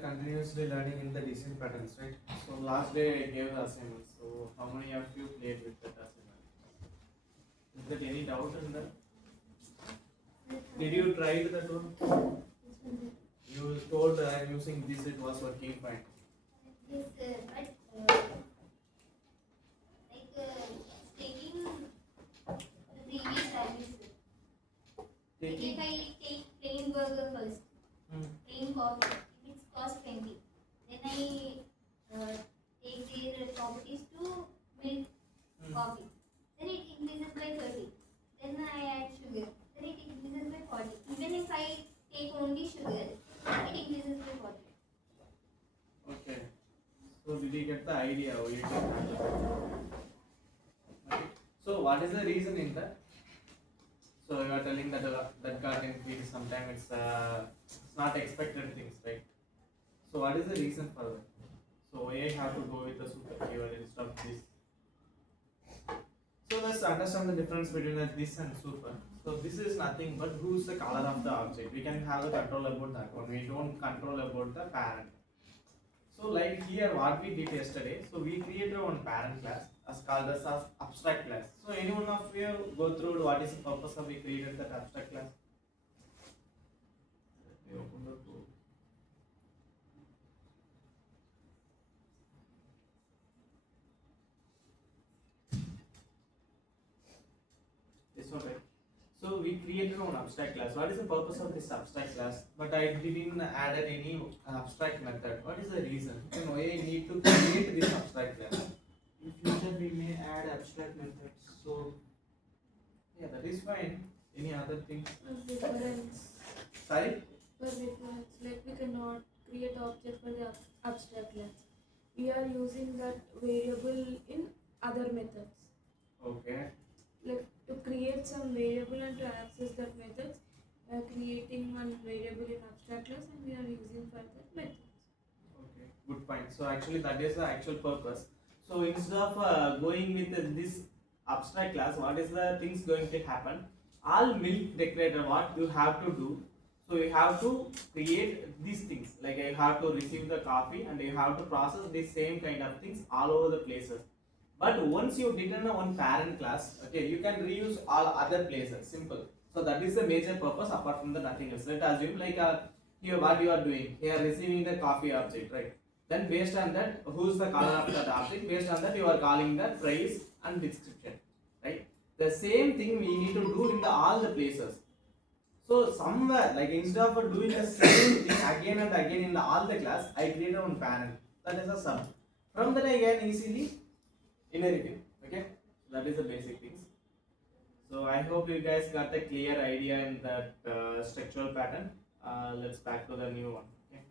continuously learning in the design patterns, right? So last day I gave the assignment. So how many of you played with that assignment? Is there any doubt in that? Did you try that one? You told I'm using this, it was working fine. Yes, but taking the previous values. Like if I take plain burger first, plain coffee, if it's cost 20, then I take their properties to milk coffee, then it increases by 30. Then I add sugar, then it increases by 40. Even if I take only sugar, it increases by 40. Okay. So did you get the idea how you did that? Okay. So what is the reason in that? So you are telling that that got increased. Sometimes it's not expected things, right? So what is the reason for that? So why I have to go with the super keyword instead of this? So let's understand the difference between this and super. So this is nothing but who's the color of the object. We can have a control about that one. We don't control about the parent. So like here what we did yesterday, so we created one parent class as called as abstract class. So anyone of you go through what is the purpose of we created that abstract class? Let me open the tool. This one, right? So we created one abstract class. What is the purpose of this abstract class? But I didn't add any abstract method. What is the reason? You know, I need to create this abstract class. In future we may add abstract methods. So yeah, that is fine. Any other things? Reference. Sorry? For reference, like we cannot create object for the abstract class. We are using that variable in other methods. Okay. Like to create some variable and to access that methods, we are creating one variable in abstract class and we are using for that methods. Okay. Good point. So actually that is the actual purpose. So instead of going with this abstract class, what is the things going to happen? All milk decorator, what you have to do? So you have to create these things. Like you have to receive the coffee and you have to process the same kind of things all over the places. But once you determine one parent class, okay, you can reuse all other places. Simple. So that is the major purpose apart from the nothing else. Let's assume like here what you are doing. Here receiving the coffee object, right? Then based on that, who's the color of that object? Based on that, you are calling the phrase and description, right? The same thing we need to do in the all the places. So somewhere, like instead of doing the same thing again and again in the all the class, I created one parent. That is a sum. From that I can easily inherit it. Okay, that is the basic things. So I hope you guys got a clear idea in that structural pattern. Let's back to the new one. Okay.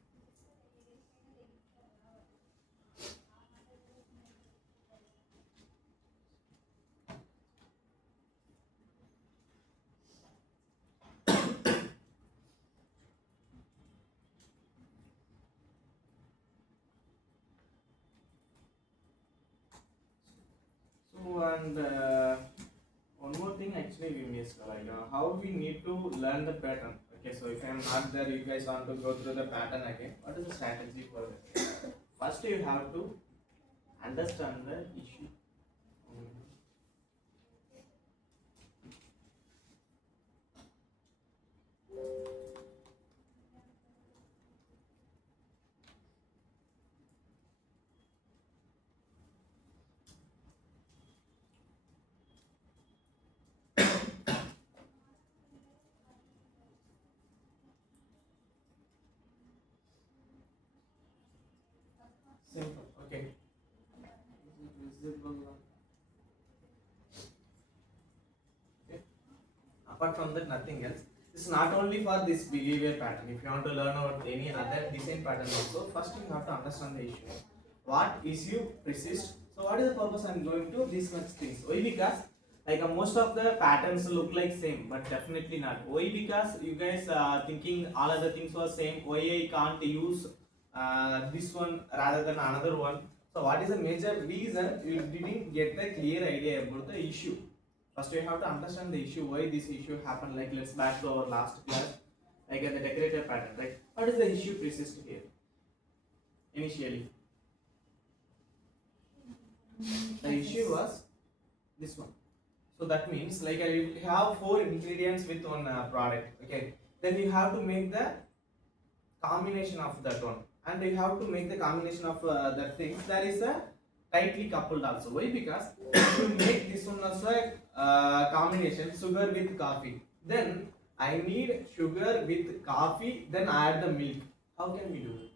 So and one more thing actually we missed, like how we need to learn the pattern. Okay, so if I am not there, you guys want to go through the pattern again. What is the strategy for that? First, you have to understand the issue. Simple. Okay. Is it visible? Okay. Apart from that, nothing else. It's not only for this behavior pattern. If you want to learn about any other design pattern also, first you have to understand the issue. What issue persists? So what is the purpose I'm going to these much things? Why? Because like most of the patterns look like same, but definitely not. Why? Because you guys are thinking all other things were same. Why I can't use this one rather than another one? So what is the major reason you didn't get the clear idea about the issue? First, you have to understand the issue, why this issue happened. Like, let's back to our last class, like the decorator pattern, right? What is the issue persist here? initially? The issue was this one. So that means like I have 4 ingredients with one product. Okay, then you have to make the combination of that one, and you have to make the combination of that thing. There is a tightly coupled also. Why? Because if you make this one also a combination sugar with coffee, then I need sugar with coffee, then add the milk. How can we do it?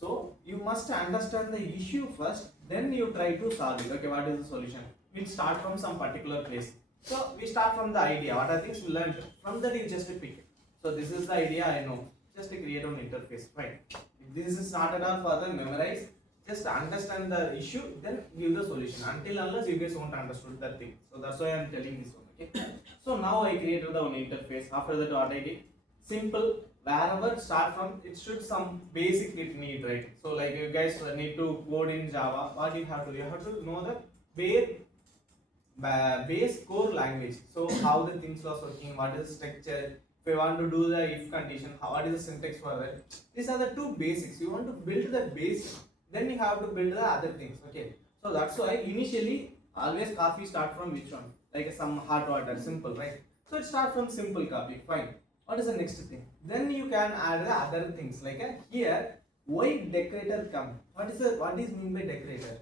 So you must understand the issue first, then you try to solve it. Okay, what is the solution? We start from some particular place. So we start from the idea. What are things we learned? From that you just pick it. So this is the idea I know. Just create an interface. Fine. If this is not at all further memorize, just understand the issue, then give the solution. Until unless you guys won't understood that thing. So that's why I am telling this one. Okay. So now I created the one interface. After that, what I did? Simple. Wherever start from, it should some basic it need, right? So like you guys need to code in Java. What you have to do? You have to know the base core language. So how the things was working, what is the structure. If you want to do the if condition, what is the syntax for that? These are the 2 basics. You want to build the base, then you have to build the other things. Okay. So that's why initially always coffee start from which one? Like some hot water, simple, right? So it start from simple coffee. Fine. What is the next thing? Then you can add the other things like here why decorator come. What is mean by decorator?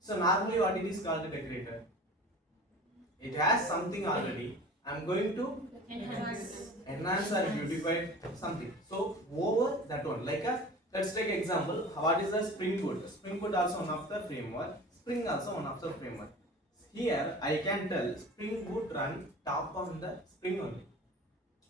So normally what it is called a decorator? It has something already. I'm going to enhance or beautify something. So over that one, like let's take example. What is the Spring Boot? Spring Boot also one of the framework. Spring also one of the framework. Here I can tell Spring Boot run top on the Spring only.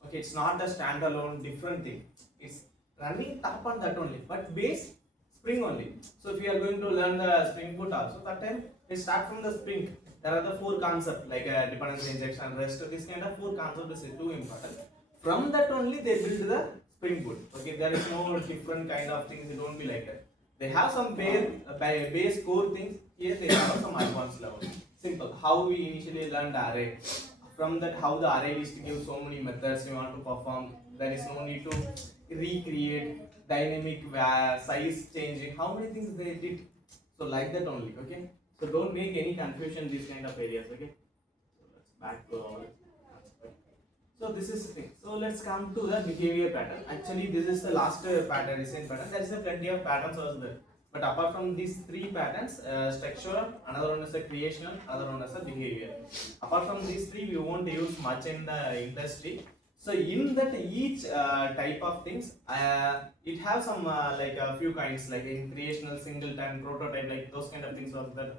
Okay, it's not a standalone different thing. It's running top on that only, but base Spring only. So if you are going to learn the Spring Boot also, that time we start from the Spring. There are the 4 concepts like dependency injection, rest. This kind of 4 concepts is too important. From that only they build the Spring Boot. Okay, there is no different kind of things. It won't be like that. They have some base core things. Here they have some advanced level. Simple. How we initially learned array. From that, how the array list gives so many methods you want to perform. There is no need to recreate dynamic size changing. How many things they did? So like that only. Okay. So don't make any confusion these kind of areas. Okay. So let's back to our. So this is the thing. So let's come to the behavior pattern. Actually, this is the last pattern, recent pattern. There is a plenty of patterns also there. But apart from these 3 patterns, structural, another one is a creational, another one is a behavior. Apart from these 3, we won't use much in the industry. So in that each type of things, it has some like a few kinds, like in creational, singleton, prototype, like those kind of things are there.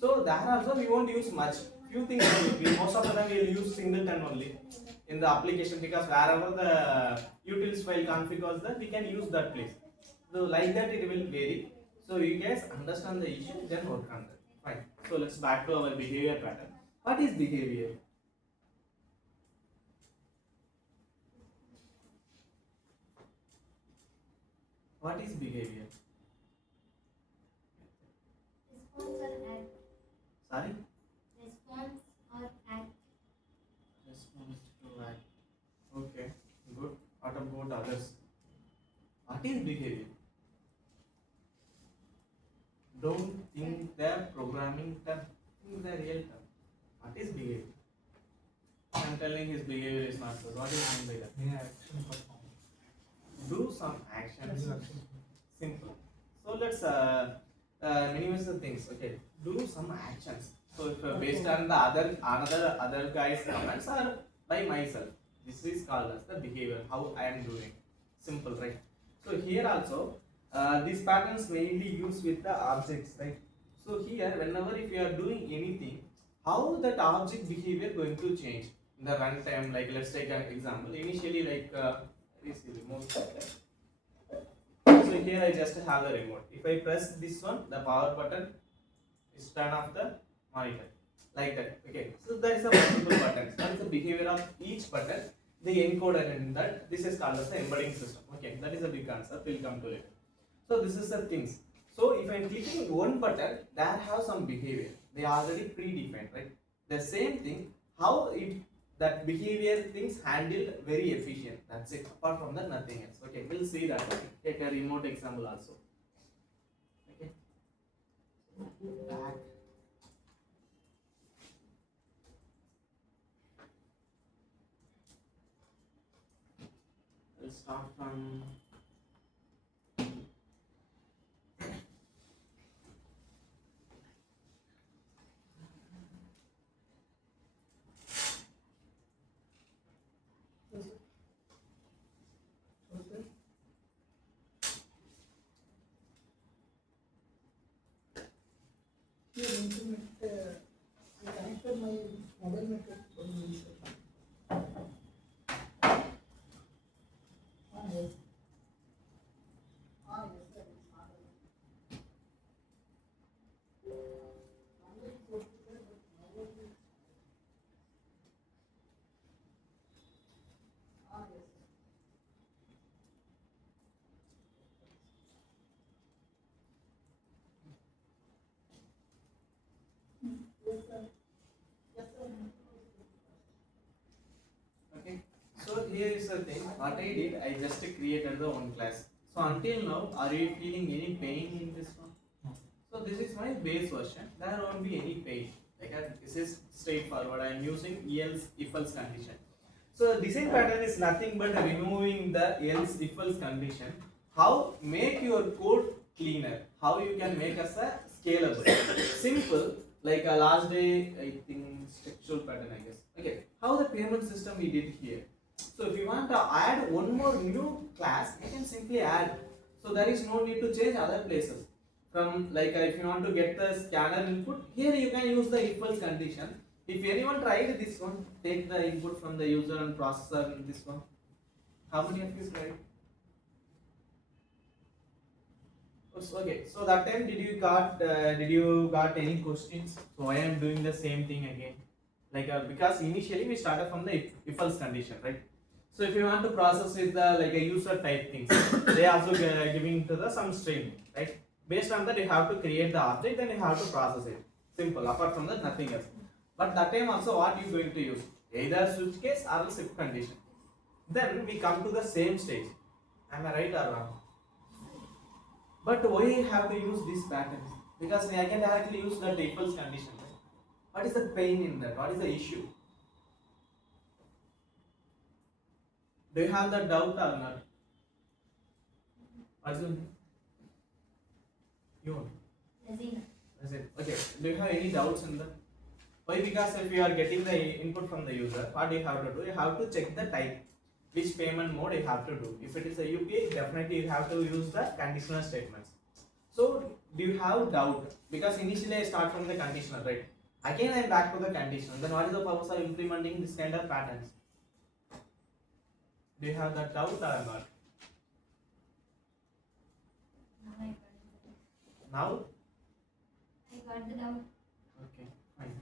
So there also we won't use much. Few things only. Most of the time we will use singleton only in the application, because wherever the utils file config was there, we can use that place. So like that it will vary. So you guys understand the issue, then work on that. Fine. So let's back to our behavior pattern. What is behavior? What is behavior? Response or act. Sorry? Response or act. Response to act. Okay, good. What about others? What is behavior? Don't think the programming term, think the real term. What is behavior? I'm telling his behavior is not so. What do you mean by that? Yeah, action perform. Do some actions. Do action. Simple. So let's minimize the things. Okay. Do some actions. So if based on the other guys' comments or by myself, this is called as the behavior. How I am doing. Simple, right? So here also, these patterns mainly used with the objects, right? So here, whenever if you are doing anything, how that object behavior going to change in the runtime? Like let's take an example. Initially, like is the remote. So here I just have the remote. If I press this one, the power button is turn off the monitor, like that. Okay. So there is a multiple buttons. That is the behavior of each button. They encode in that. This is called as the embedding system. Okay, that is a big concept. We'll come to it. So this is the things. So if I'm clicking one button, that have some behavior. They are already predefined, right? The same thing. How it that behavior things handled very efficient. That's it. Apart from that, nothing else. Okay, we'll see that. Take a remote example also. Okay. Back. We'll start from. I connected my mobile network only. Yes. Yes, sir. It's not yes, sir. Yes, sir. Yes, sir. Okay. So here is the thing. What I did, I just created the one class. So until now, are you feeling any pain in this one? So this is my base version. There won't be any pain. This is straightforward. I am using else if else condition. So design pattern is nothing but removing the else if else condition. How make your code cleaner? How you can make us a scalable? Simple. Like a last day, I think structural pattern. I guess. Okay. How the payment system we did here. So if you want to add one more new class, you can simply add. So there is no need to change other places. From like if you want to get the scanner input, here you can use the if else condition. If anyone tried this one, take the input from the user and processor in this one. How many of you tried? Okay, so that time did you got any questions? So I am doing the same thing again. Like because initially we started from the if else condition, right? So if you want to process with the like a user type things, they also giving to the some string, right? Based on that you have to create the object, then you have to process it. Simple. Apart from that, nothing else. But that time also what you going to use? Either switch case or else if condition. Then we come to the same stage. Am I right or wrong? But why you have to use these patterns? Because I can directly use the if else condition. Right? What is the pain in that? What is the issue? Do you have the doubt or not? Arjun, you want? Lazina. That's it. Okay. Do you have any doubts in that? Why? Because if you are getting the input from the user, what do you have to do? You have to check the type, which payment mode you have to do. If it is a UPI, definitely you have to use the conditional statements. So, do you have doubt? Because initially I start from the conditional, right? Again I am back to the conditional. Then what is the purpose of implementing this kind of patterns? Do you have that doubt or not? Now? I got the doubt. Okay, fine.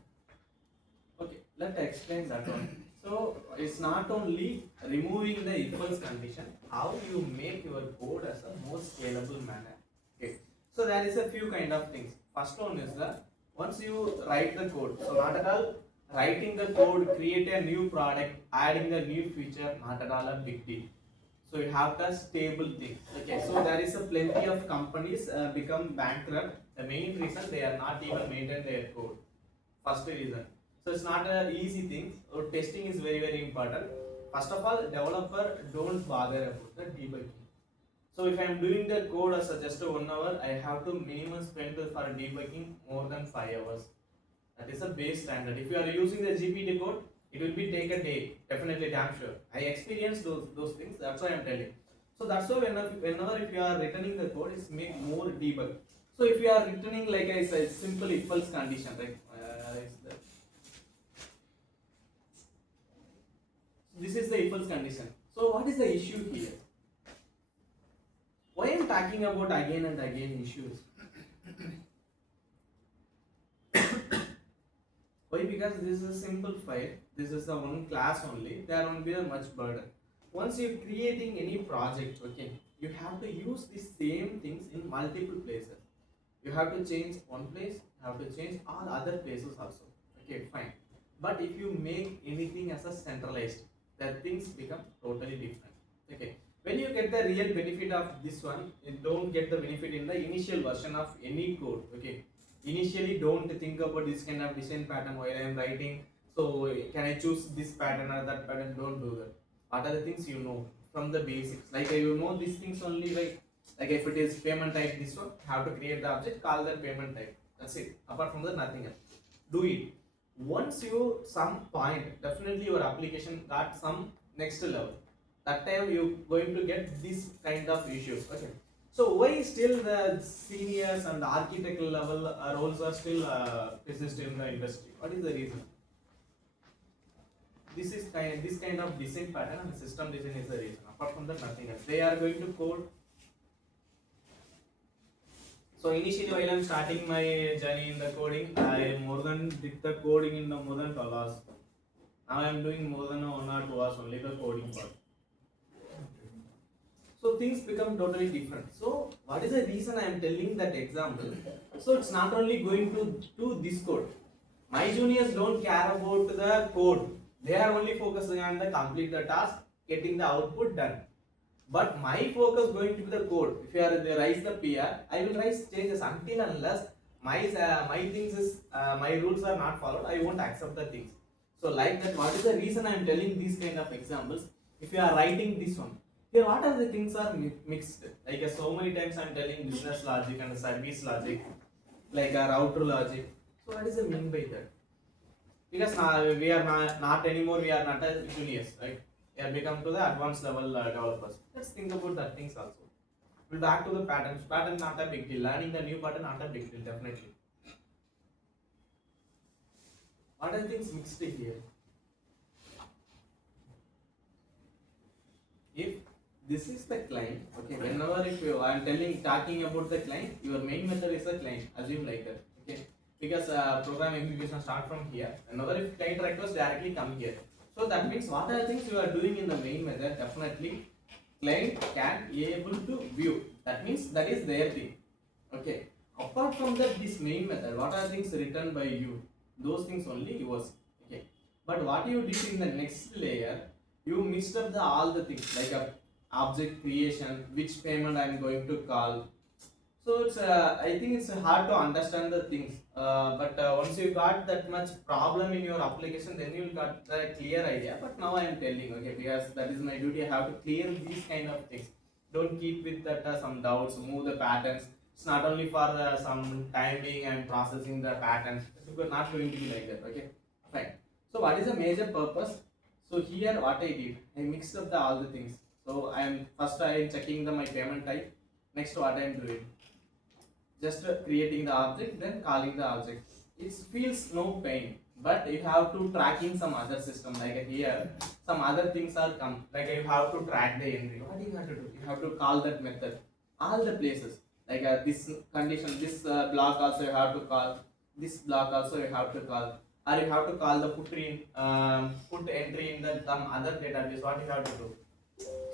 Okay, let's explain that one. So it's not only removing the if else condition, how you make your code as a more scalable manner. Okay. So there is a few kind of things. First one is the once you write the code, so not at all writing the code, create a new product, adding the new feature, not at all a big deal. So you have the stable thing. Okay, so there is a plenty of companies become bankrupt. The main reason they are not even maintain their code. First reason. So it's not an easy thing. So testing is very important. First of all, developer don't bother about the debugging. So if I am doing the code as just 1 hour, I have to minimum spend for debugging more than 5 hours. That is a base standard. If you are using the GPT code, it will be take a day. Definitely, damn sure. I experienced those things. That's why I'm telling. So that's why whenever if you are returning the code, it's make more debug. So if you are returning like I said, simple if else condition, right? This is the if else condition. So what is the issue here? Why I'm talking about again and again issues? Why? Because this is a simple file. This is the one class only. There won't be a much burden. Once you're creating any project, okay, you have to use the same things in multiple places. You have to change one place. You have to change all other places also. Okay, fine. But if you make anything as a centralized, the things become totally different. Okay. When you get the real benefit of this one, you don't get the benefit in the initial version of any code. Okay. Initially, don't think about this kind of design pattern while I am writing. So can I choose this pattern or that pattern? Don't do that. What are the things you know from the basics? Like you know these things only, like if it is payment type, this one, how to create the object, call that payment type. That's it. Apart from that, nothing else. Do it. Once you some point, definitely your application got some next level. That time you going to get this kind of issues. Okay. So why still the seniors and the architectural level roles are still persist in the industry? What is the reason? This kind of design pattern and system design is the reason. Apart from that, nothing else. They are going to code. So initially, while I'm starting my journey in the coding, I more than did the coding in the more than 12 hours. Now I'm doing more than 1 or 2 hours only the coding part. So things become totally different. So what is the reason I am telling that example? So it's not only going to do this code. My juniors don't care about the code. They are only focusing on the complete the task, getting the output done. But my focus going to be the code. If you are they raise the PR, I will raise changes until unless my things is my rules are not followed. I won't accept the things. So like that, what is the reason I am telling these kind of examples? If you are writing this one, here what are the things are mixed? Like so many times I am telling business logic and service logic, like a router logic. So what is the mean by that? Because now we are not anymore. We are not as juniors, right? We have become to the advanced level developers. Let's think about that things also. We'll back to the patterns. Pattern not a big deal. Learning the new pattern not a big deal, definitely. What are things mixed here? If this is the client, okay, whenever if you I am talking about the client, your main method is the client. Assume like that, okay? Because program execution start from here. Whenever if client request directly come here. So that means what are the things you are doing in the main method? Definitely, client can be able to view. That means that is their thing. Okay. Apart from that, this main method, what are things written by you? Those things only yours. Okay. But what you did in the next layer, you mixed up all the things like a object creation, which payment I am going to call. So it's I think it's hard to understand the things. But once you got that much problem in your application, then you'll got the clear idea. But now I am telling, okay, because that is my duty. I have to clear these kind of things. Don't keep with that some doubts. Move the patterns. It's not only for some time being and processing the patterns. It's not going to be like that. Okay, fine. So what is the major purpose? So here what I did, I mixed up all the things. So I am checking my payment type. Next what I am doing, just creating the object, then calling the object. It feels no pain, but you have to tracking some other system like here. Some other things are come like you have to track the entry. What do you have to do? You have to call that method. All the places like this condition, this block also you have to call. This block also you have to call, or you have to call the put entry in the some other database. What you have to do?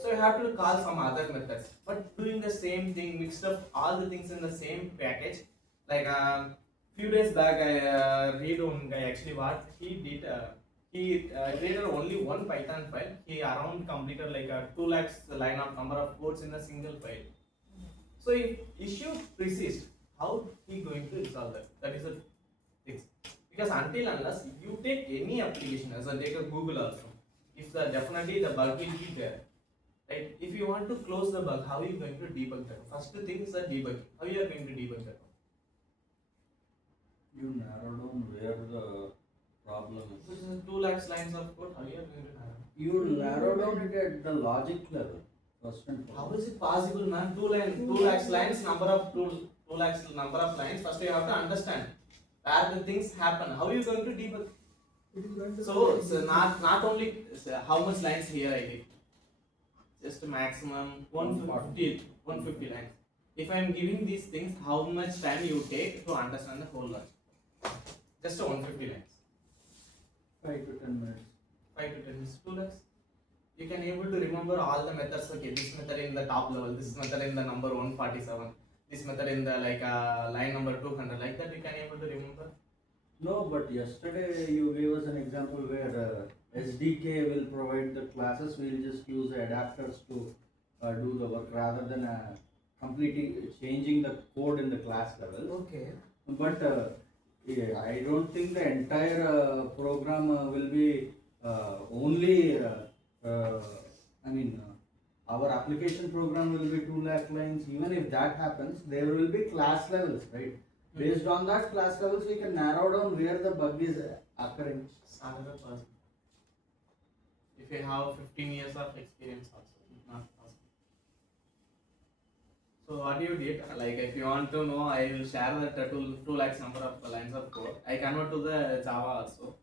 So you have to call some other methods, but doing the same thing, mixed up all the things in the same package. Like few days back, I read one guy actually what he did. He created only one Python file. He around completed like a 2 lakhs line of number of codes in a single file. So if issue persists, how he going to resolve that? That is the thing. Because until unless you take any application, as I take a Google also, if definitely the bug will be there. Right? If you want to close the bug, how are you going to debug that? First thing is the debug. How you are going to debug that? You narrow down where the problem is. This is 2 lakhs lines of code. How you are going to narrow? You narrow down it at the logic level first and How foremost. is it possible, man? 2 lakhs lines, number of 2 lakhs number of lines. First you have to understand where the things happen. How are you going to debug? It is going to So it's not only how much lines here I did. Just maximum 150 lines. If I am giving these things, how much time you take to understand the whole logic? Just 150 lines. 5 to 10 minutes. 5 to 10 minutes, 2 lakhs. You can able to remember all the methods. Okay, this method in the top level, this method in the number 147, this method in the like line number 200. Like that, you can able to remember. No, but yesterday you gave us an example where SDK will provide the classes. We'll just use adapters to do the work rather than completely changing the code in the class level. Okay. But yeah, I don't think the entire program will be only. I mean, our application program will be 2 lakh lines. Even if that happens, there will be class levels, right? Based on that class levels, we can narrow down where the bug is occurring. It's another person. If you have 15 years of experience also, it's not possible. So what you did, like if you want to know, I will share that 2 lakhs number of lines of code. I convert to the Java also.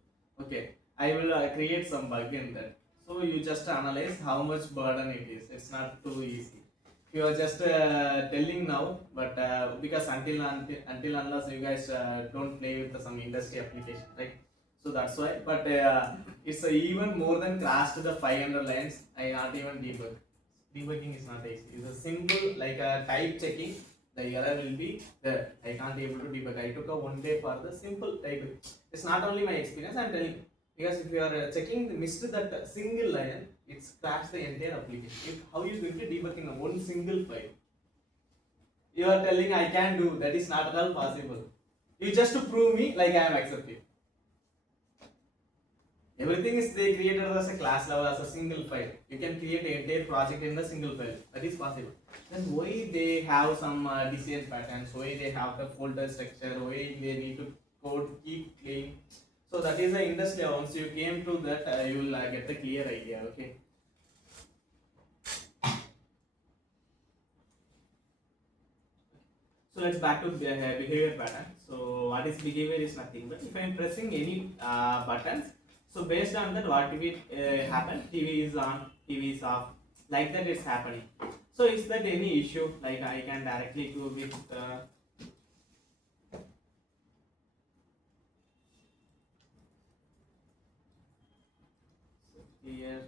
Okay, I will create some bug in that. So you just analyze how much burden it is. It's not too easy. You are just telling now, but because until unless you guys don't play with some industry application, right? So that's why. But it's even more than crossed the 500 lines. I not even debug. Debugging is not easy. It's a simple like a type checking. The error will be there. I can't able to debug. I took a 1 day for the simple type. It's not only my experience. I'm telling you. Because if you are checking the missed that single line, it's crashed the entire application. How you going to debug in a one single file? You are telling I can do that is not at all possible. You just to prove me like I am accepting. Everything is they created as a class level as a single file. You can create an entire project in the single file. That is possible. Then why they have some design patterns? Why they have the folder structure? Why they need to code keep clean? So that is the industry. Once you came to that, you will get the clear idea. Okay. So let's back to behavior pattern. So what is behavior is nothing but if I am pressing any buttons, so based on that what will happen? TV is on, TV is off, like that it's happening. So is that any issue? Like I can directly go with here.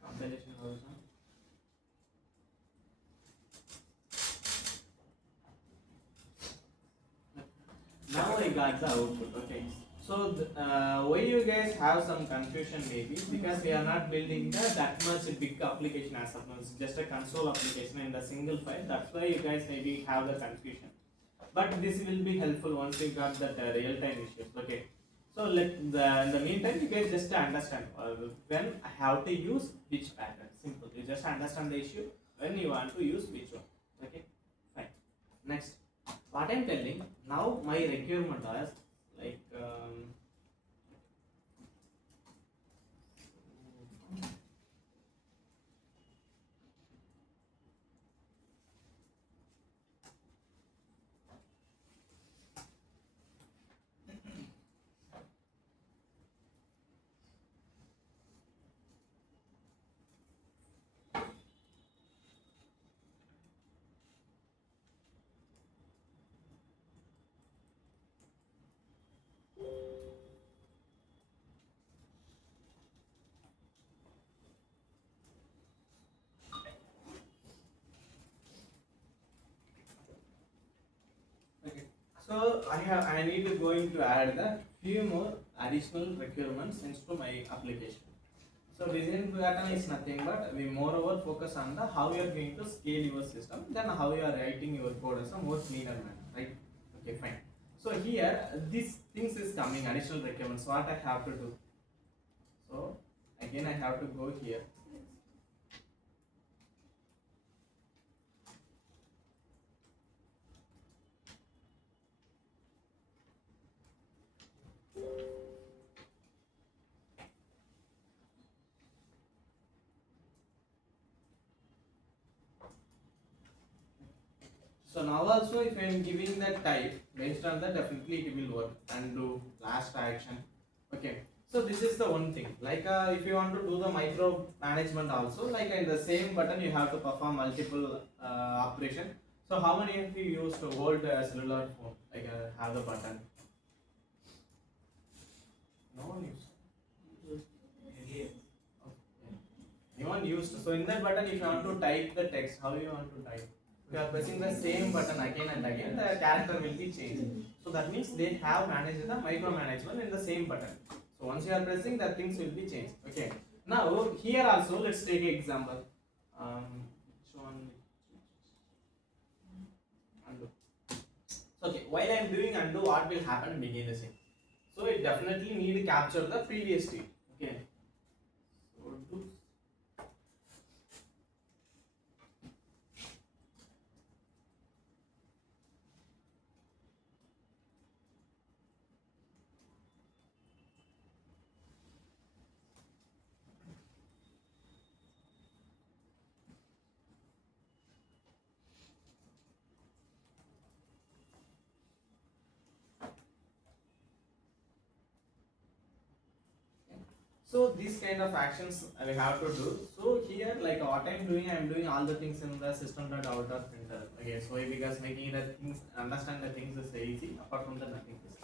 Compilation also. Now I got the output. Okay. So why you guys have some confusion maybe because we are not building that much big application as of now. It's just a console application in the single file. That's why you guys maybe have the confusion. But this will be helpful once you got that real-time issues. Okay. So in the meantime, you guys just understand when I have to use which pattern. Simple. You just understand the issue when you want to use which one. Okay. Fine. Next, what I'm telling now, my requirement is like. Okay. So I need to going to add the few more additional requirements into my application. So design pattern is nothing but we moreover focus on the how you are going to scale your system, then how you are writing your code as a more cleaner manner, right? Okay, fine. So here these things is coming additional requirements. What I have to do? So again I have to go here. So now also if I am giving that type, based on that definitely it will work and do last action. Okay. So this is the one thing. Like if you want to do the micro management also, like in the same button you have to perform multiple operation. So how many of you used to hold a cellular phone? Like have the button. No one use. Okay. Anyone used. So in that button, if you want to type the text, how you want to type? If you are pressing the same button again and again, the character will be changed. So that means they have managed the micromanagement in the same button. So once you are pressing, the things will be changed. Okay. Now here also, let's take an example. Which one? Undo. So okay, while I am doing undo, what will happen? Begin the same. So it definitely need to capture the previous state. Okay. So do. So these kind of actions we have to do. So here, like what I am doing all the things in the system.out printer. Okay, so because making the things understand the things is easy. Apart from the nothing is.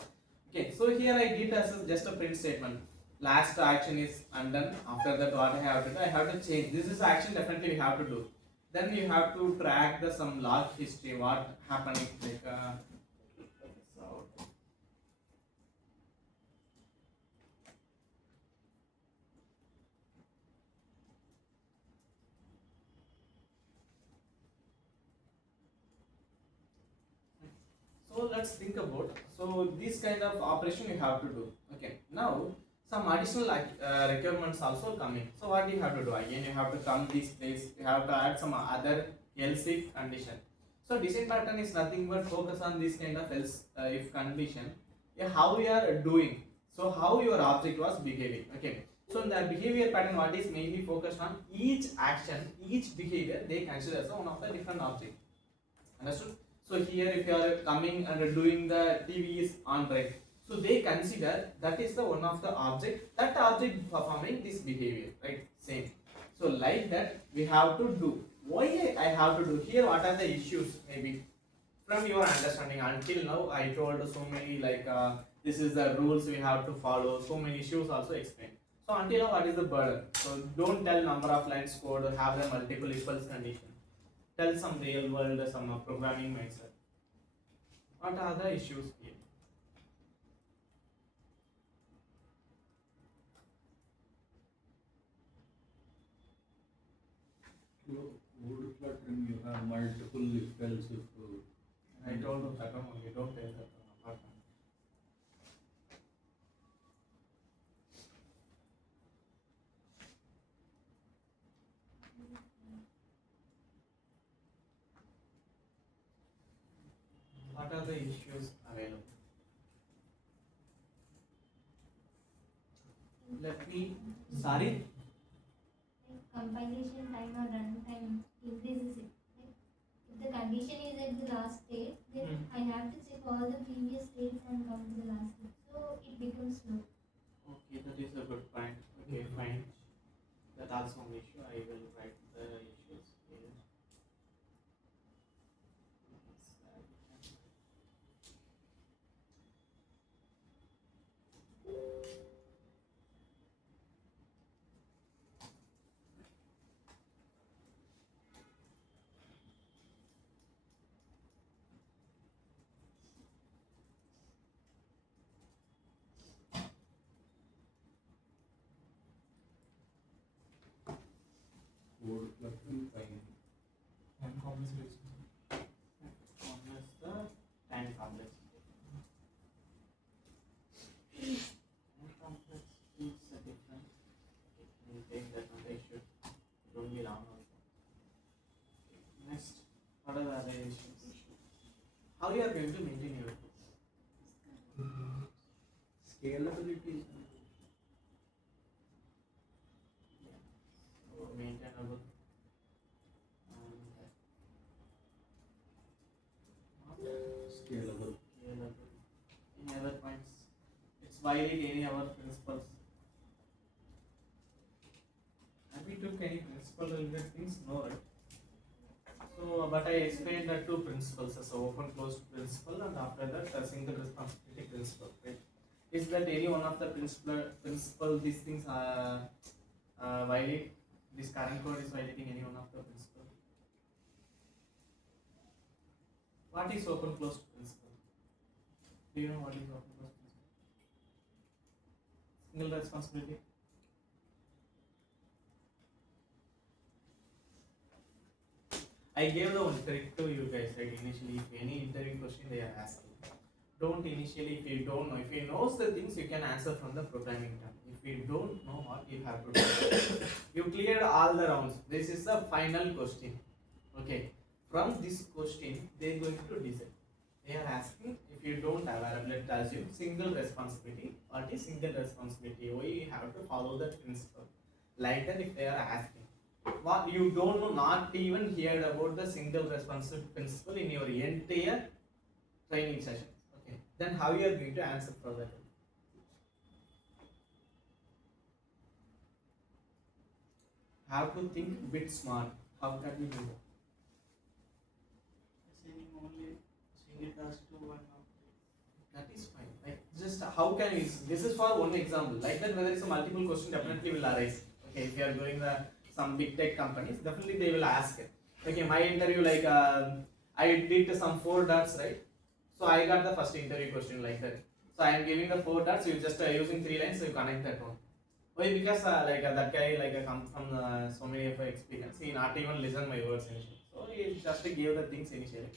Okay, so here I did as just a print statement. Last action is undone. After that, what I have to do? I have to change. This is action definitely we have to do. Then you have to track the some log history. What happening like. So So let's think about this kind of operation you have to do. Okay, now some additional requirements also coming. So what you have to do again? You have to come this place. You have to add some other else if condition. So design pattern is nothing but focus on this kind of else if condition. Yeah, how you are doing. So how your object was behaving. Okay. So in the behavior pattern, what is mainly focused on each action, each behavior they consider as one of the different object. Understood? So here if you are coming and doing the TV is on right, so they consider that is the one of the object, that object performing this behavior, right? Same. So like that we have to do. Why I have to do here? What are the issues? Maybe from your understanding until now I told so many like this is the rules we have to follow. So many issues also explained. So until now what is the burden? So don't tell number of lines code. Have the multiple if else condition. Tell some real world, some programming mindset. What are the issues here? Wood cluttering, you have multiple if else if. I told you that one, you don't tell that one apart from. What are the issues available? Let me, sorry. Like compilation time or run time increases it. Like if the condition is at the last state, then I have to check all the previous states and come to the last state. So it becomes slow. Okay, that is a good point. Okay, fine. That also an issue. I will write the issues here. Wood cluttering, fine. And complexity. One is the time complexity. Time complexity is a different. We'll take that one. They should don't be wrong also. Next, what are the other issues? How you are going to maintain your Scalability. so maintainable. Scalable. Scalable. Any other points? It's violate any of our principles. Have we took any principle related things? No, right? So, but I explained the two principles as open closed principle and after that a single responsibility principle, right? Is that any one of the principle these things are violate? This current code is violating any one of the principle. What is open closed principle? Do you know what is open closed principle? Single responsibility. I gave the one trick to you guys, right? Initially, if any interview question they are asking, don't initially, if you don't know, if you knows the things, you can answer from the programming term. If you don't know what you have to do, you cleared all the rounds. This is the final question. Okay. From this question, they are going to decide. They are asking if you don't have let's assume single responsibility. What is single responsibility? We have to follow the principle. Like that, if they are asking. What you don't know, not even heard about the single responsibility principle in your entire training session. Okay, then how you are going to answer for that? Have to think bit smart. How can you do that? Assigning only single task to one object. That is fine. Like just how can we? This is for one example. Like that, whether it's a multiple question, definitely will arise. Okay, if you are going some big tech companies, definitely they will ask it. Okay, my interview like I did some 4 dots, right? So I got the first interview question like that. So I am giving the 4 dots. You just using 3 lines, so you connect that one. Why? Because that guy come from so many of experience. He not even listen my words initially. So he just gave the things initially.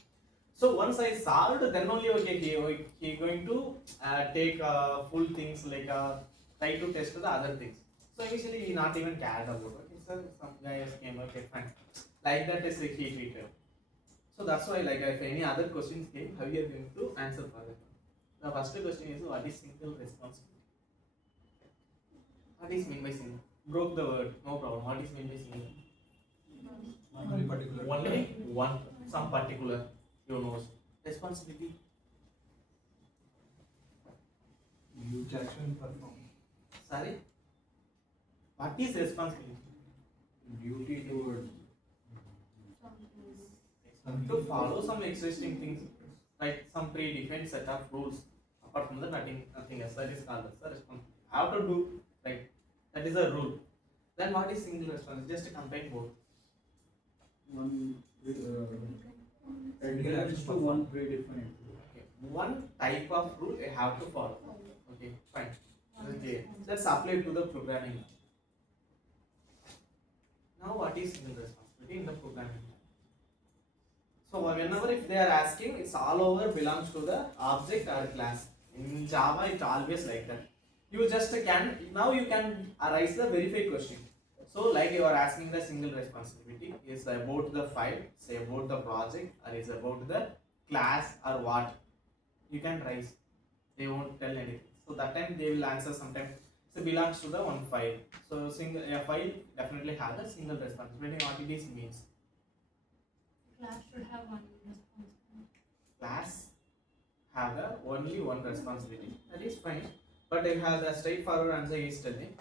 So once I solved, then only okay he going to take full things like try to test the other things. So initially he not even cared about it. Okay, sir, some guys came, okay, fine. Like that is he treated. So that's why like if any other questions came, how you are going to answer for it. The first question is what is single responsibility? What is mean by single? Broke the word, no problem. What is mean by single? Only particular. Only one, some particular, you know. Responsibility. Huge action performed. Sorry? What is responsibility? Duty towards To follow some existing things, like some predefined set of rules. Apart from that, nothing else. That is called as the responsibility. How to do, right? That is a rule. Then what is single responsibility? Just to combine both. one adherence to one predefined. Okay. One type of rule you have to follow. Okay, fine. Okay. Let's apply to the programming. Now what is single responsibility in the programming? So whenever if they are asking, it's all over belongs to the object or class. In Java, it's always like that. You just can, now you can arise the verify question. So like you are asking the single responsibility is about the file, say about the project, or is about the class or what. You can raise. They won't tell anything. So that time they will answer sometime. So belongs to the one file. So single a file definitely has a single responsibility. What it is means. Class should have one responsibility. Class have only one responsibility. That is fine. But it has a straightforward answer is telling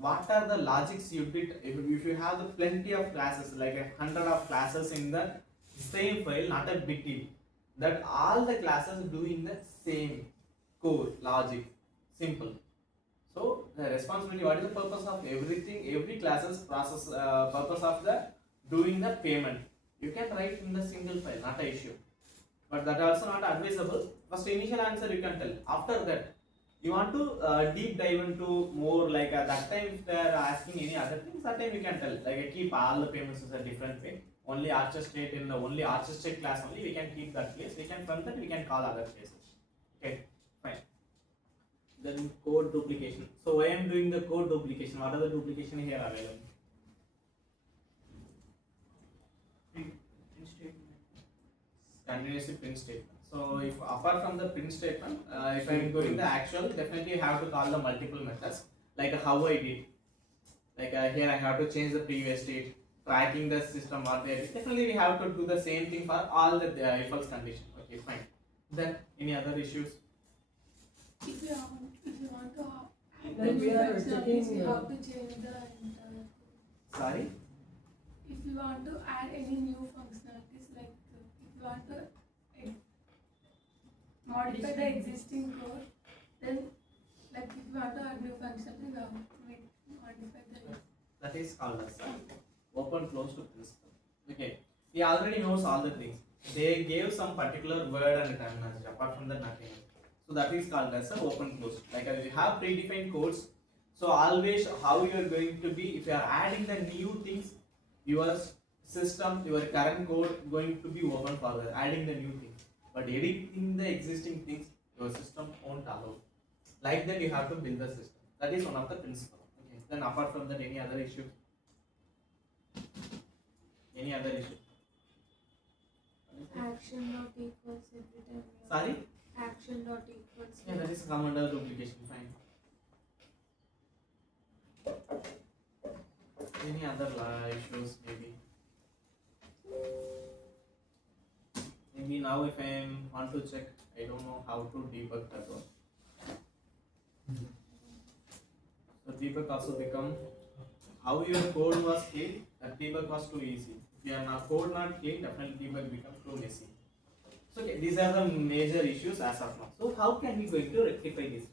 what are the logics you did if you have the plenty of classes like 100 of classes in the same file, not a big deal. That all the classes doing the same core logic, simple. So the responsibility, what is the purpose of everything? Every classes process purpose of the doing the payment. You can write in the single file, not an issue. But that also not advisable. First initial answer you can tell. After that, you want to deep dive into more like that time if they are asking any other things, that time you can tell. Like keep all the payments as a different way. Only Archer State in the only Archer State class only we can keep that place. We can from that we can call other places. Okay, fine. Then code duplication. So I am doing the code duplication. What are the duplication here available? Print statement. Continuously print statement. So if apart from the print statement, if I am going the actual, definitely you have to call the multiple methods like how I did. Like here I have to change the previous state, tracking the system what they did. Definitely we have to do the same thing for all the if else condition. Okay, fine. Then any other issues? If you want to add Like we are functionalities, checking, you have to change the entire. Sorry. If you want to add any new functionalities, like if you want to modify the existing code, then like if you want to add new functionality, you have to modify the. That is called as open close to principle. Okay, he already knows all the things. They gave some particular word and terminology. Apart from that, nothing else. So that is called as a open close. Like you have predefined codes. So always how you are going to be, if you are adding the new things, your system, your current code going to be open for that, adding the new things. But editing the existing things, your system won't allow. Like that, you have to build the system. That is one of the principles. Okay. Then apart from that, any other issue? Any other issue? Action dot equals every time. Sorry? Action dot equals. Yeah, that is command duplication. Fine. Any other issues? Maybe now if I want to check, I don't know how to debug that one. So debug also become how your code was clean. That debug was too easy. If your code not clean, definitely debug becomes too messy. So okay, these are the major issues as of now. So how can we going to rectify this?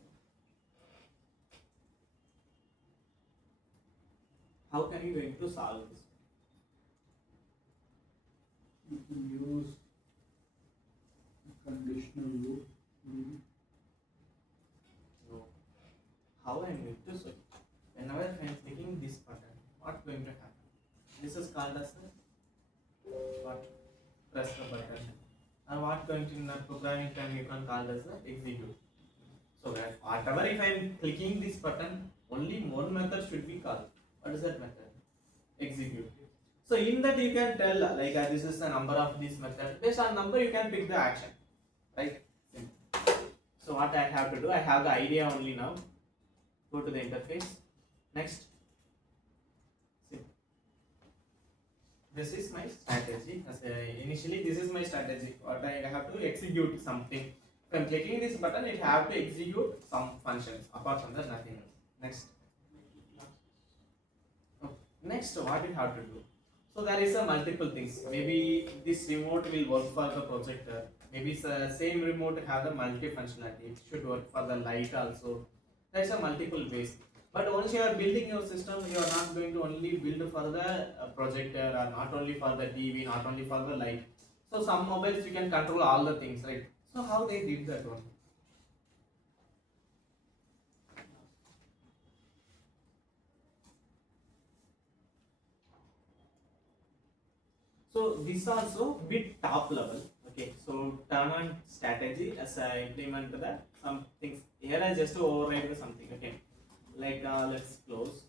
How can we going to solve this? You can use conditional loop. No. How I am going to solve? Whenever I am clicking this button, what's going to happen? This is called as a what? Press the button. And what going to in the programming time you can call as the execute. So that whatever if I am clicking this button, only one method should be called. What is that method? Execute. So in that you can tell like this is the number of this method. Based on number you can pick the action, right? So what I have to do, I have the idea only now. Go to the interface. Next. See. This is my strategy. Initially this is my strategy. What I have to execute something. If I am clicking this button, it have to execute some functions. Apart from that, nothing else. Next. Next, what you have to do? So there is a multiple things. Maybe this remote will work for the projector. Maybe the same remote have the multi-functionality. It should work for the light also. There is a multiple ways. But once you are building your system, you are not going to only build for the projector or not only for the TV, not only for the light. So some mobiles you can control all the things, right? So how they did that one? So this also bit top level. Okay, so turn on strategy as I implement that some things here. I just to override something. Okay, like let's close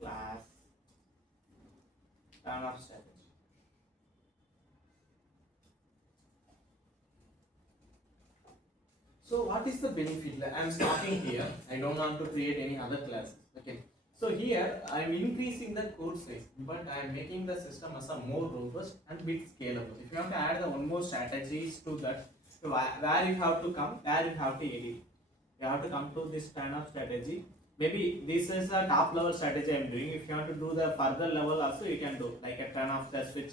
class turn off strategy. So what is the benefit? Like I am stopping here. I don't want to create any other classes. Okay. So here I am increasing the code size, but I am making the system as a more robust and bit scalable. If you have to add the one more strategies to that, so where you have to come, where you have to edit. You have to come to this kind of strategy. Maybe this is a top level strategy I am doing. If you want to do the further level also, you can do like a turn off the switch,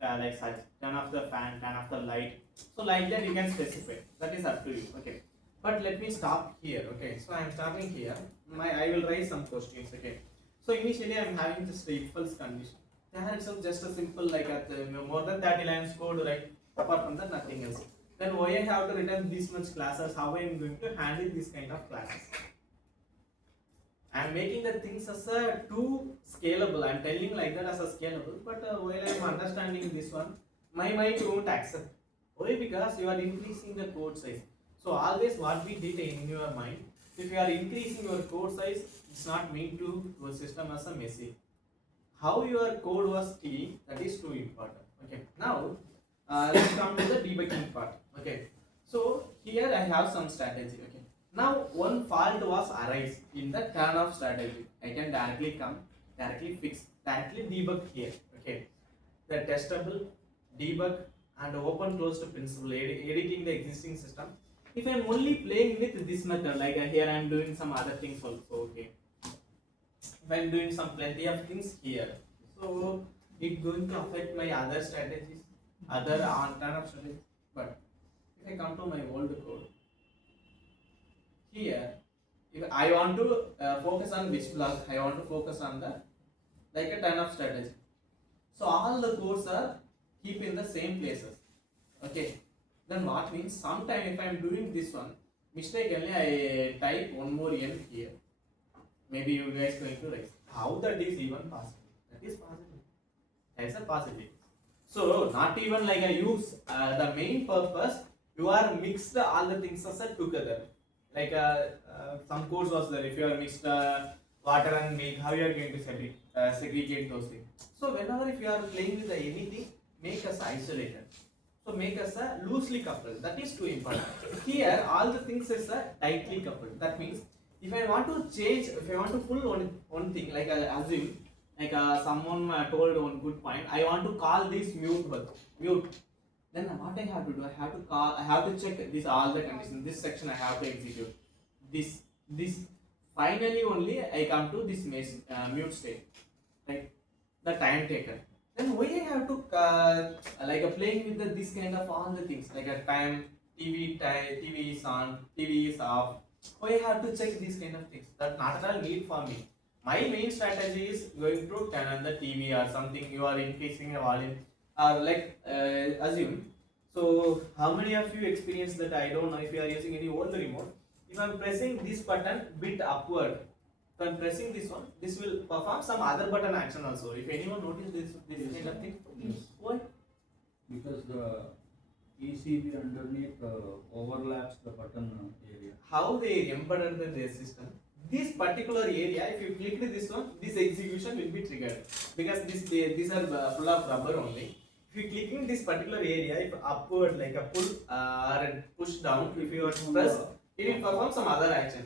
like such, turn off the fan, turn off the light. So like that you can specify. That is up to you. Okay. But let me stop here. Okay, so I am starting here. I will raise some questions. Okay, so initially I am having just if else condition. There is just a simple like more than 30 lines code, right? Apart from that, nothing else. Then why I have to return this much classes? How I am going to handle this kind of classes? I am making the things as a too scalable. I am telling like that as a scalable, but while I am understanding this one, my mind won't accept. Why? Because you are increasing the code size. So always what we did in your mind, if you are increasing your code size, it's not meant to your system as a messy. How your code was clean, that is too important. Okay. Now let's come to the debugging part. Okay. So here I have some strategy. Okay. Now one fault was arise in the turn off strategy. I can directly come, directly fix, directly debug here. Okay. The testable, debug, and open close to principle, editing the existing system. If I am only playing with this method, like here I am doing some other things also, okay. If I am doing some plenty of things here, so it going to affect my other strategies, other turn-up strategies. But if I come to my old code, here, if I want to focus on which block, I want to focus on the like a ton of strategy. So all the codes are keep in the same places. Okay. Then what means sometime if I am doing this one, mistakenly I type one more n here. Maybe you guys going to raise. How that is even possible? That is possible. That is a possibility. So not even like I use the main purpose. You are mixed all the things as a together. Like some course was there. If you are mixed water and milk, how you are going to segregate those things? So whenever if you are playing with anything, make us isolated. So make us a loosely coupled. That is too important. Here all the things is a tightly coupled. That means if I want to change, if I want to pull one thing, like I assume, like someone told one good point, I want to call this mute. Then what I have to do, I have to check this all the conditions. This section I have to execute. This. Finally only I come to this mute state, right? The time taken. Then why I have to playing with this kind of all the things like a time, TV is on, TV is off. Why I have to check these kind of things? That not at all need for me. My main strategy is going to turn on the TV or something. You are increasing a volume or assume. So how many of you experience that? I don't know if you are using any old remote. If I am pressing this button bit upward, if I am pressing this one, this will perform some other button action also. If anyone notice this kind of thing, Yes. why? Because the ECB underneath overlaps the button area. How they embedded the system? This particular area, if you click this one, this execution will be triggered because these are full of rubber only. If you clicking this particular area, if upward like a pull or a push down, if you press, it will perform some other action.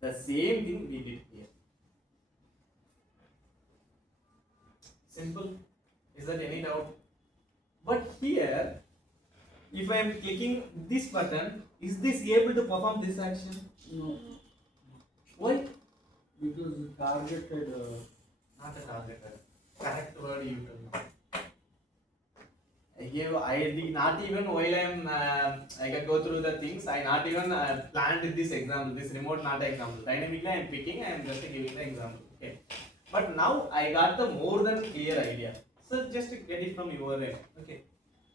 The same thing we did here. Simple. Is that any doubt? But here, if I am clicking this button, is this able to perform this action? No, Why? because targeted. Not a targeted. Correct word you told. I did not even while I can go through the things. I not even planned this example. This remote not example. Dynamically I am picking. I am just giving the example. Okay. But now I got the more than clear idea. So just to get it from your end. Okay.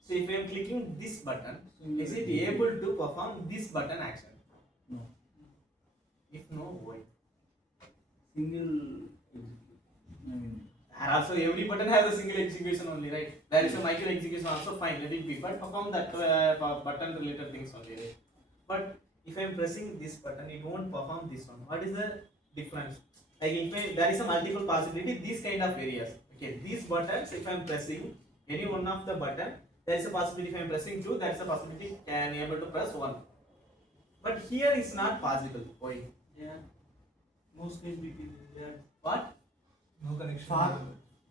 So if I am clicking this button, is it able to perform this button action? No. If no, why? Single. I mean, And also every button has a single execution only, right? There is a micro execution also fine, let it be, but perform that button related things only, right? But if I am pressing this button, it won't perform this one. What is the difference? Like if there is a multiple possibility, these kind of areas. Okay, these buttons, if I am pressing any one of the button, there is a possibility if I am pressing 2, there is a possibility can able to press 1. But here is not possible. Why? Yeah. Mostly between they are What? No connection. far.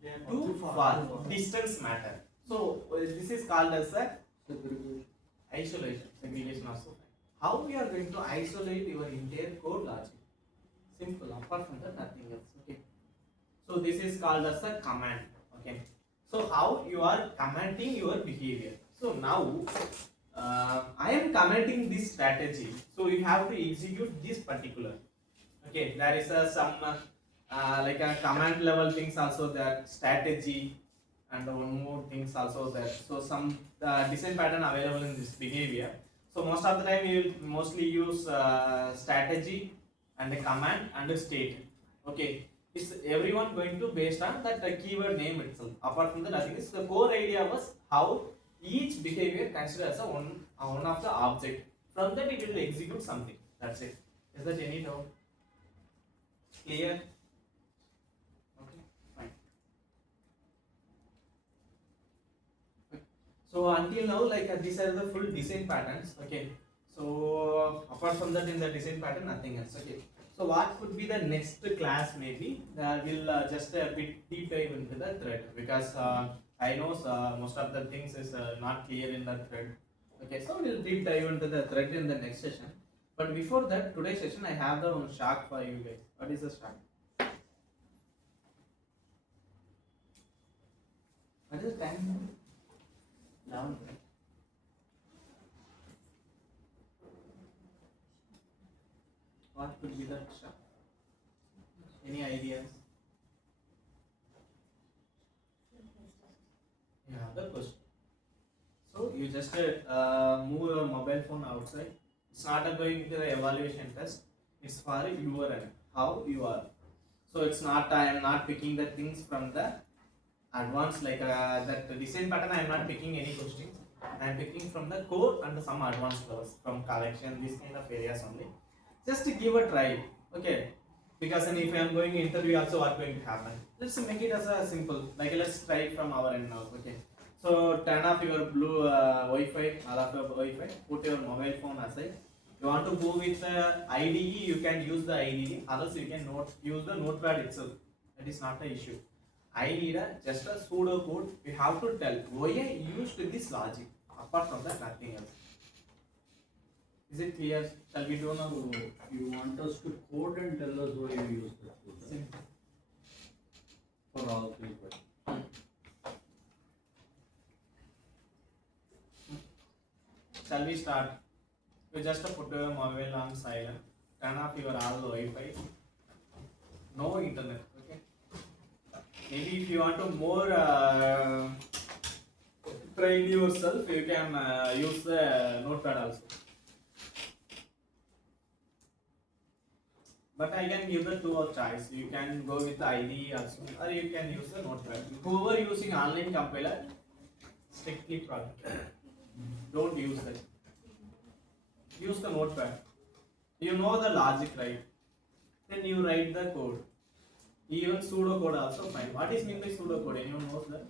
They are Too far. Distance matter. So this is called as a segregation. isolation. Segregation also. How we are going to isolate your entire code logic? Simple. Apart from that, nothing else. Okay. So this is called as a command. Okay. So how you are commenting your behavior? So now I am commenting this strategy. So you have to execute this particular. Okay. There is some like a command level things also there, strategy, and one more things also there. So some design pattern available in this behavior. So most of the time you will mostly use strategy and the command and the state. Okay, is everyone going to based on that keyword name itself. Apart from that, nothing is the core idea was how each behavior considered as a one of the object. From that it will execute something. That's it. Is that any doubt? Clear? Okay, fine. So until now, like these are the full design patterns. Okay. So apart from that, in the design pattern, nothing else. Okay. So what could be the next class? Maybe we'll just a bit deep dive into the thread because I know most of the things is not clear in the thread. Okay. So we'll deep dive into the thread in the next session. But before that, today's session I have the one shark for you guys. What is the shark? What is the time? 11. What could be that shark? Any ideas? the question. So you just move your mobile phone outside. It's not going to the evaluation test. It's for your end, how you are. So it's not, I am not picking the things from the advanced, like that design pattern. I am not picking any questions. I am picking from the core and some advanced levels from collection, this kind of areas only. Just to give a try, okay? Because then if I am going interview also, what going to happen? Let's make it as a simple, like let's try it from our end now, okay? So turn off your blue Wi-Fi, all of your Wi-Fi, put your mobile phone aside. You want to go with IDE, you can use the IDE, others you can use the notepad itself. That is not an issue. I need just a pseudo code. We have to tell why I used this logic. Apart from that, nothing else. Is it clear? Shall we do now? So you want us to code and tell us why you use that code, right? Simple. For all three questions. Shall we start? You just put your mobile on silent. Turn off your all Wi-Fi. No internet. Okay. Maybe if you want to more train yourself, you can use the notepad also. But I can give the two of choice. You can go with the IDE also, or you can use the notepad. Whoever using online compiler, strictly product. Don't use that. Use the notepad. You know the logic, right? Then you write the code. Even pseudo code also fine. What is meant by pseudo code? Anyone knows that?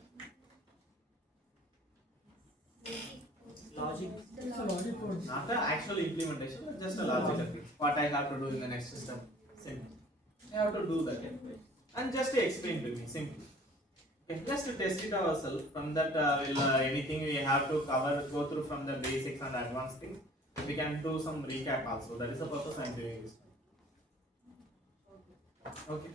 Logic. It's a logic code. Not the actual implementation, but just a logical thing. What I have to do in the next system. Simple. I have to do that. And just to explain to me, simply. Okay, just to test it ourselves. From that, anything we have to cover, go through from the basics and advanced things. We can do some recap also. That is the purpose I am doing this. Okay.